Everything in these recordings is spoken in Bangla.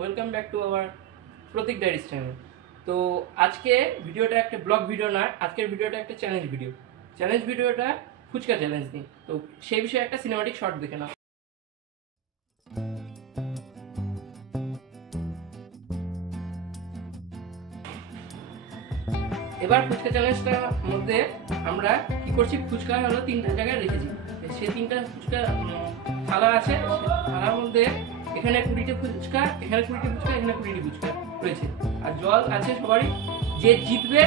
Welcome back to our Pratik diaries channel. তো আজকে ভিডিওটা একটা ব্লগ ভিডিও না, আজকের ভিডিওটা একটা চ্যালেঞ্জ ভিডিওটা ফুচকা চ্যালেঞ্জ নিয়ে। তো সেই বিষয়ে একটা সিনেমাটিক শর্ট দেখে নাও। এবার ফুচকা চ্যালেঞ্জটার মধ্যে আমরা কি করছি, ফুচকা হলো তিনটা জায়গায় রেখেছি। সেই তিনটা ফুচকা থালা আছে, থালার মধ্যে এখানে 20টি ফুচকা, এখানে 20টি ফুচকা, এখানে 20টি ফুচকা রয়েছে, আর জল আছে সবারই। যে জিতবে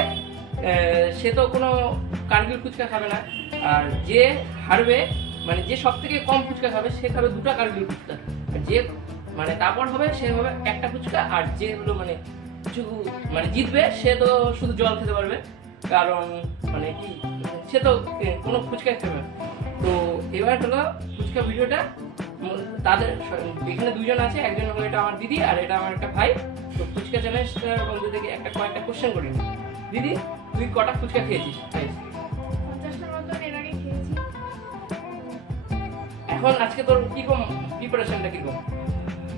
সে তো কোনো কার্গিল ফুচকা খাবে না, আর যে হারবে মানে যে সব থেকে কম ফুচকা খাবে সে খাবে 2টা কার্গিল ফুচকা, আর যে মানে তারপর হবে সে হবে একটা ফুচকা, আর যেগুলো মানে কিছু মানে জিতবে সে তো শুধু জল খেতে পারবে, কারণ মানে কি সে তো কোনো ফুচকা খেতে পারবে। তো এবার হলো ফুচকা ভিডিওটা, তাদের এখানে দুজন আছে, একজন হলো এটা আমার দিদি আর এটা আমার একটা ভাই। তো ফুচকা চ্যালেঞ্জটার মধ্যে থেকে কয়েকটা কোশ্চেন করি। দিদি, তুই কটা ফুচকা খেয়েছিস? 50টার মতন এর আগে খেয়েছি। এখন আজকে তোর কিরকম প্রিপারেশনটা কিরকম?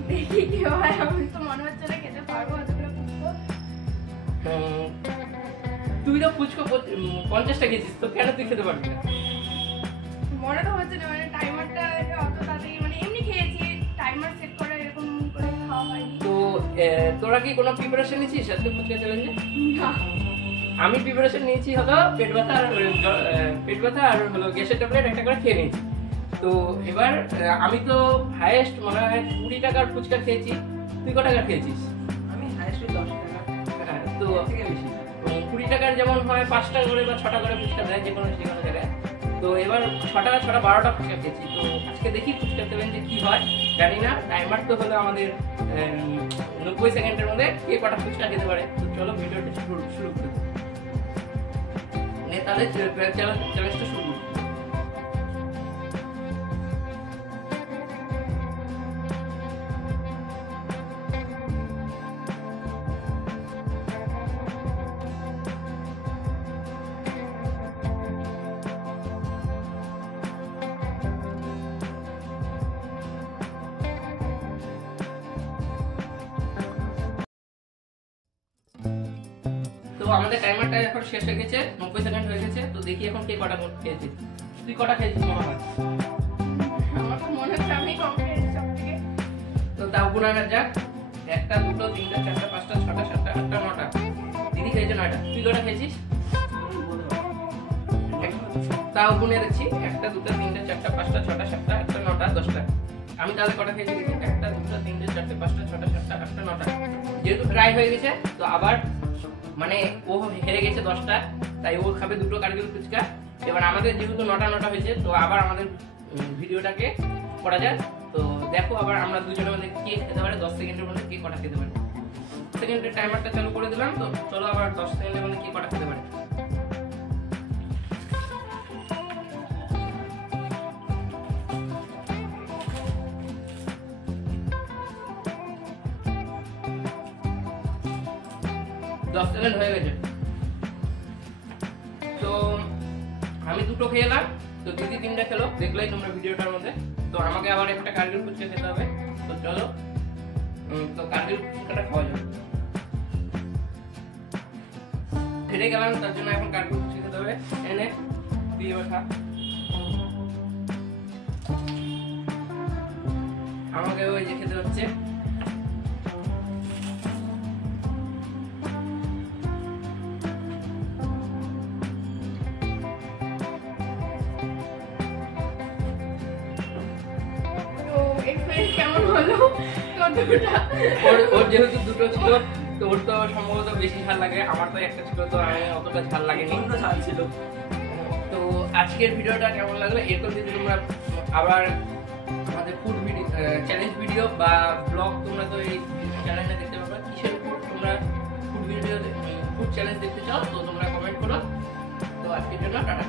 দেখি কি হয়, আমি তো মনে হচ্ছে না খেতে পারবো এতগুলো ফুচকা। তুই তো ফুচকা 50টা খেয়েছিস, তো কেন তুই খেতে পারবি না? মনে তো হচ্ছে না, মানে টাইমারটা অত তাড়াতাড়ি মানে এমনি খেয়েছি, টাইমার সেট করে এরকম করে খাওয়া হয়নি। তো তোরা কি কোনো প্রিপারেশন নিয়েছিস আজকে ফুচকা চ্যালেঞ্জে? না, আমি প্রিপারেশন নিয়েছি হলো পেট ব্যথা আর হলো গ্যাসের ট্যাবলেট একটা করে খেয়ে নিয়েছি। তো এবার আমি তো হাইয়েস্ট মনে হয় 20 টাকার ফুচকা খেয়েছি। তুই কত টাকার খেয়েছিস? আমি হাইয়েস্ট 10 টাকা। হ্যাঁ, তো থেকে বেশি 20 টাকার যেমন হয় 5টা করে বা 6টা করে ফুচকা দেয় যে কোনো জায়গায়। তো এবার 6টা 12টা ফুচকা খেয়েছি। তো আজকে দেখি ফুচকা চ্যালেঞ্জে কি হয় জানি না। টাইমার তো হলো আমাদের 90 সেকেন্ডের মধ্যে কে কটা ফুচকা খেতে পারে। তো চলো ভিডিওটা শুরু করি। তাহলে চ্যালেঞ্জটা শুরু করি। তো আমাদের টাইমারটা এখন শেষ হয়ে গেছে, 90 সেকেন্ড হয়ে গেছে। তো দেখি এখন কে কটা খেয়েছিস। তুই কটা খেয়েছিস মনে হয়? আমার তো মনে হচ্ছে আমি কম খেয়েছি সব থেকে। তো তাও গুণাগার যাক, 1টা 2টো 3টা 4টা 5টা 6টা 7টা 8টা 9টা। দিদি খেয়েছে 9টা। তুই কটা খেয়েছিস? তাও গুনে দেখছি, 1টা 2টা 3টা 4টা 5টা 6টা 7টা 8টা 9টা 10টা। আমি তাহলে কটা খেয়েছি দেখি, 1টা 2টা 3টে 4টে 5টা 6টা 7টা 8টা 9টা। যেহেতু ট্রাই হয়ে গেছে তো আবার মানে ও হেরে গেছে 10টা, তাই ও খাবে 2টো কার্গিল ফুচকা। এবার আমাদের যেহেতু 9টা হয়েছে, তো আবার আমাদের ভিডিওটাকে করা যায়। তো দেখো আবার আমরা দুজনের মধ্যে কে খেতে পারে, 10 সেকেন্ডের মধ্যে কে কটা খেতে পারে। সেকেন্ডের টাইমারটা চালু করে দিলাম। তো চলো আবার 10 সেকেন্ডের মধ্যে কে কটা খেতে পারে। সেকেন্ড হয়ে গেছে। তো আমি 2টো খেয়ে এলাম, তো দিদি 3টা খেলো, দেখলাই তোমরা ভিডিওটার মধ্যে। তো আমাকে আবার একটা কার্গিল ফুচকা খেতে হবে। তো চলো, তো কার্গিল ফুচকাটা খাওয়া যাবে। হেরে গেলাম, তার জন্য এখন কার্গিল ফুচকা খেতে হবে। এনে দিয়ে খা, আমাকে ওই যে খেতে হচ্ছে। কেমন হলো কতটা? ওর যেহেতু 2টো ছিল তো ওর তো সম্ভবত বেশি ঝাল লাগে, আমার তো একটা ছিল, তো আমি অতটা ঝাল লাগেনি। অন্য ঝাল ছিল। তো আজকের ভিডিওটা কেমন লাগলো, এরকম যদি তোমরা আবার আমাদের ফুড ভিডিও চ্যালেঞ্জ ভিডিও বা ব্লগ তোমরা তো এই চ্যানেলে দেখতে পাবে, কিসের উপর তোমরা ফুড চ্যালেঞ্জ দেখতে চাও তো তোমরা কমেন্ট করো। তো আজকের জন্য টাটা।